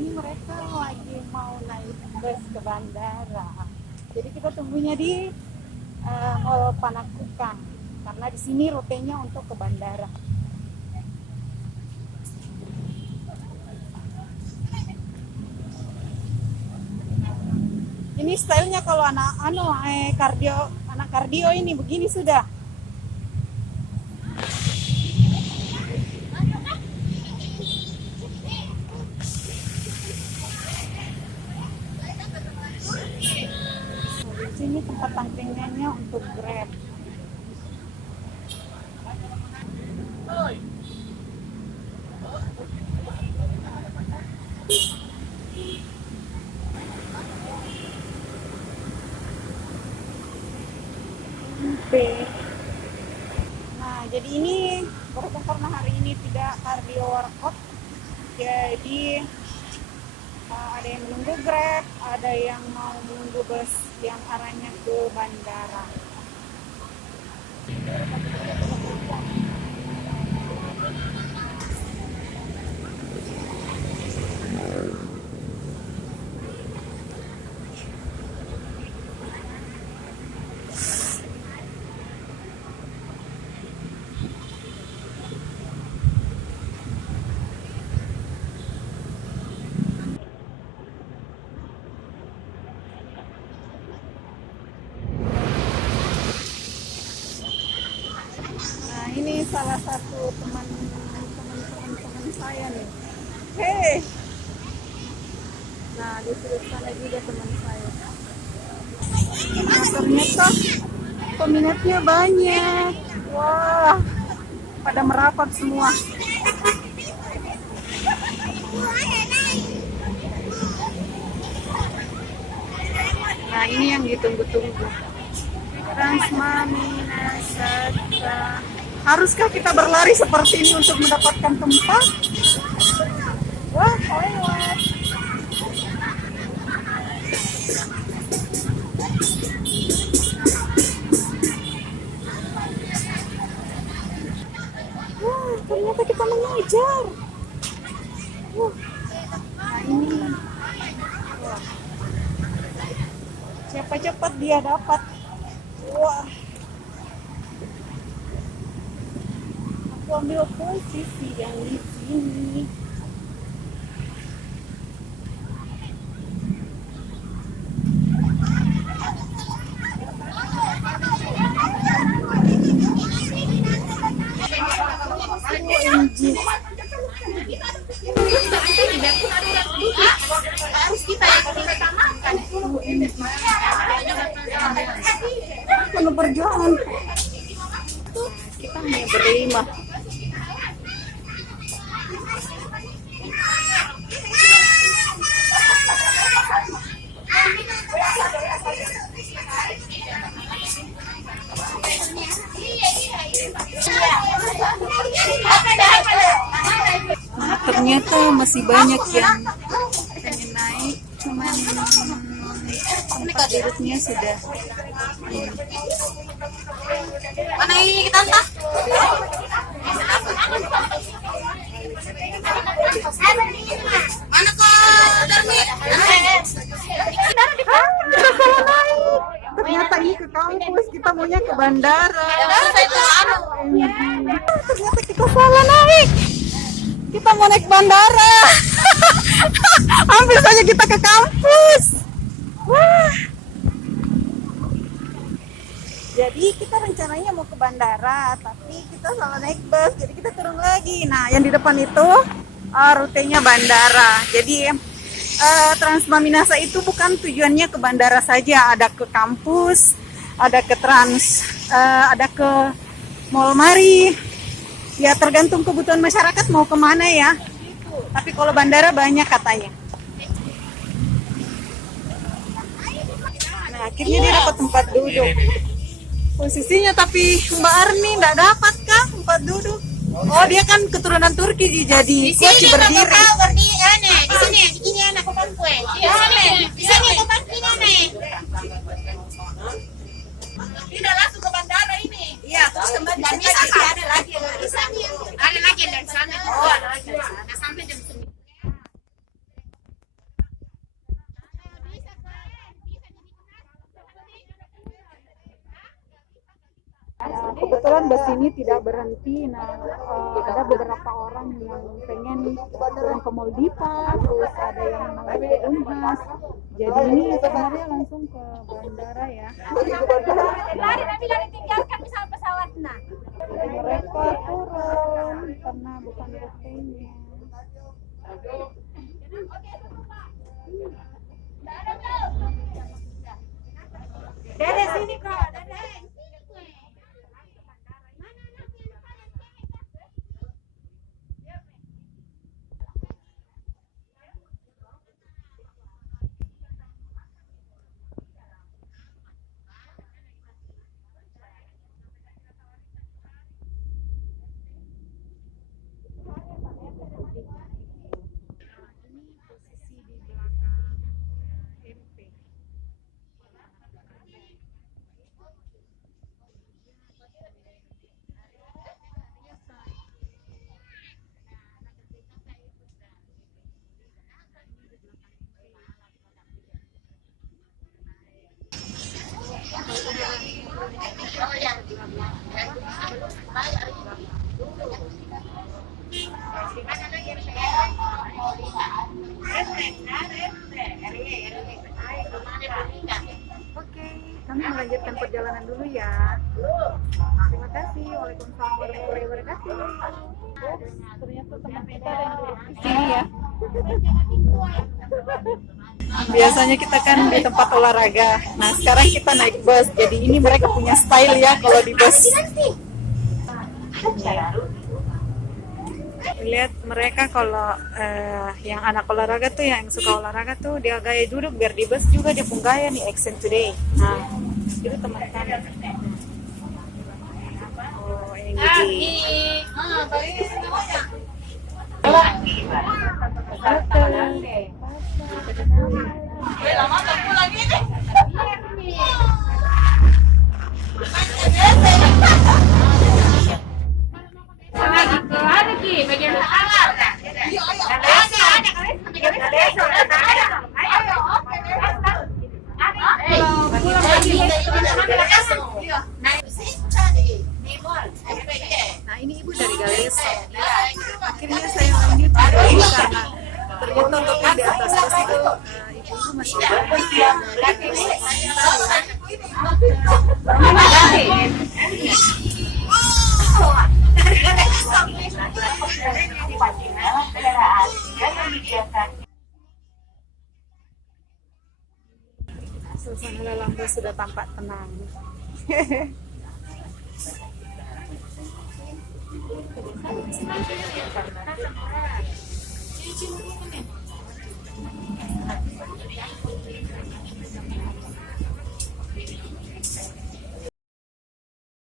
ini mereka lagi mau naik bus ke bandara. Jadi kita tunggunya di Mall Panakukang karena di sini rutenya untuk ke bandara. Ini stylenya kalau anak kardio ini begini sudah. Di sini tempat tangkringannya untuk Grab. Nah, jadi ini berhubung karena hari ini tidak cardio workout, jadi ada yang menunggu Grab, ada yang mau menunggu bus yang arahnya ke bandara. Ini salah satu teman saya nih. Hey. Nah, di sebelah sana juga teman saya. Nah, ternyata peminatnya banyak. Wah, pada merapat semua. Nah, ini yang ditunggu-tunggu. Transmaminasatra. Haruskah kita berlari seperti ini untuk mendapatkan tempat? Wah, lewat. Wah, ternyata kita mengejar. Nah, ini. Wah. Siapa cepat dia dapat. Wah. Ambil posisi yang di sini. Harus kita utamakan. Penuh perjuangan. Kita hanya berlima. Nah, ternyata masih banyak yang pengen naik, cuman tempat duduknya sudah Mana ini kita entah? Mana kok Darmi? Kita salah naik. Ternyata ini ke kampus, kita maunya ke bandara. Ternyata kita salah naik. Kita mau naik bandara. Hampir saja kita ke kampus. Wah. Jadi kita rencananya mau ke bandara, tapi kita salah naik bus, jadi kita turun lagi. Nah, yang di depan itu rutenya bandara. Jadi Transmaminasa itu bukan tujuannya ke bandara saja, ada ke kampus, ada ke ada ke Mall Mari. Ya tergantung kebutuhan masyarakat mau kemana ya. Tapi kalau bandara banyak katanya. Nah, akhirnya dia dapat tempat duduk. Posisinya tapi Mbak Arni enggak dapat kah tempat duduk? Oh, dia kan keturunan Turki jadi coach berdiri. Di sini anak kau kue. Di sini kau bantuin aneh. Tidak langsung ke bandara ini. Iya, terus ke bandara. Ada lagi dari sana. Ada lagi dari sana. Oh, ada lagi dari sana. Sampai jam 9. kebetulan bus ini tidak berhenti. Nah, ada beberapa orang yang pengen turun ke Moldiva, terus ada yang mau ke Unhas. Jadi ini sebenarnya langsung ke bandara ya. Lari tapi lari tinggalkan bisa pesawat nah. Jadi mereka turun karena bukan rutenya. Dede sini kok, Dede. Oke, kami melanjutkan perjalanan dulu ya. Terima kasih. Waalaikumsalam warahmatullahi wabarakatuh. Ternyata teman kita ada yang duduk di sini ya. Biasanya kita kan di tempat olahraga. Nah, sekarang kita naik bus. Jadi ini mereka punya style ya kalau di bus. Lihat mereka kalau yang anak olahraga tuh, yang suka olahraga tuh dia gaya duduk, biar di bus juga dia pun gaya nih, accent today. Nah, itu teman kami. Oh, yang gigi. Nah, ini ibu dari Galeso. Akhirnya saya lanjut karena ternyata untuk yang di atas bus itu ibu masih suasana dalam bus sudah tampak tenang.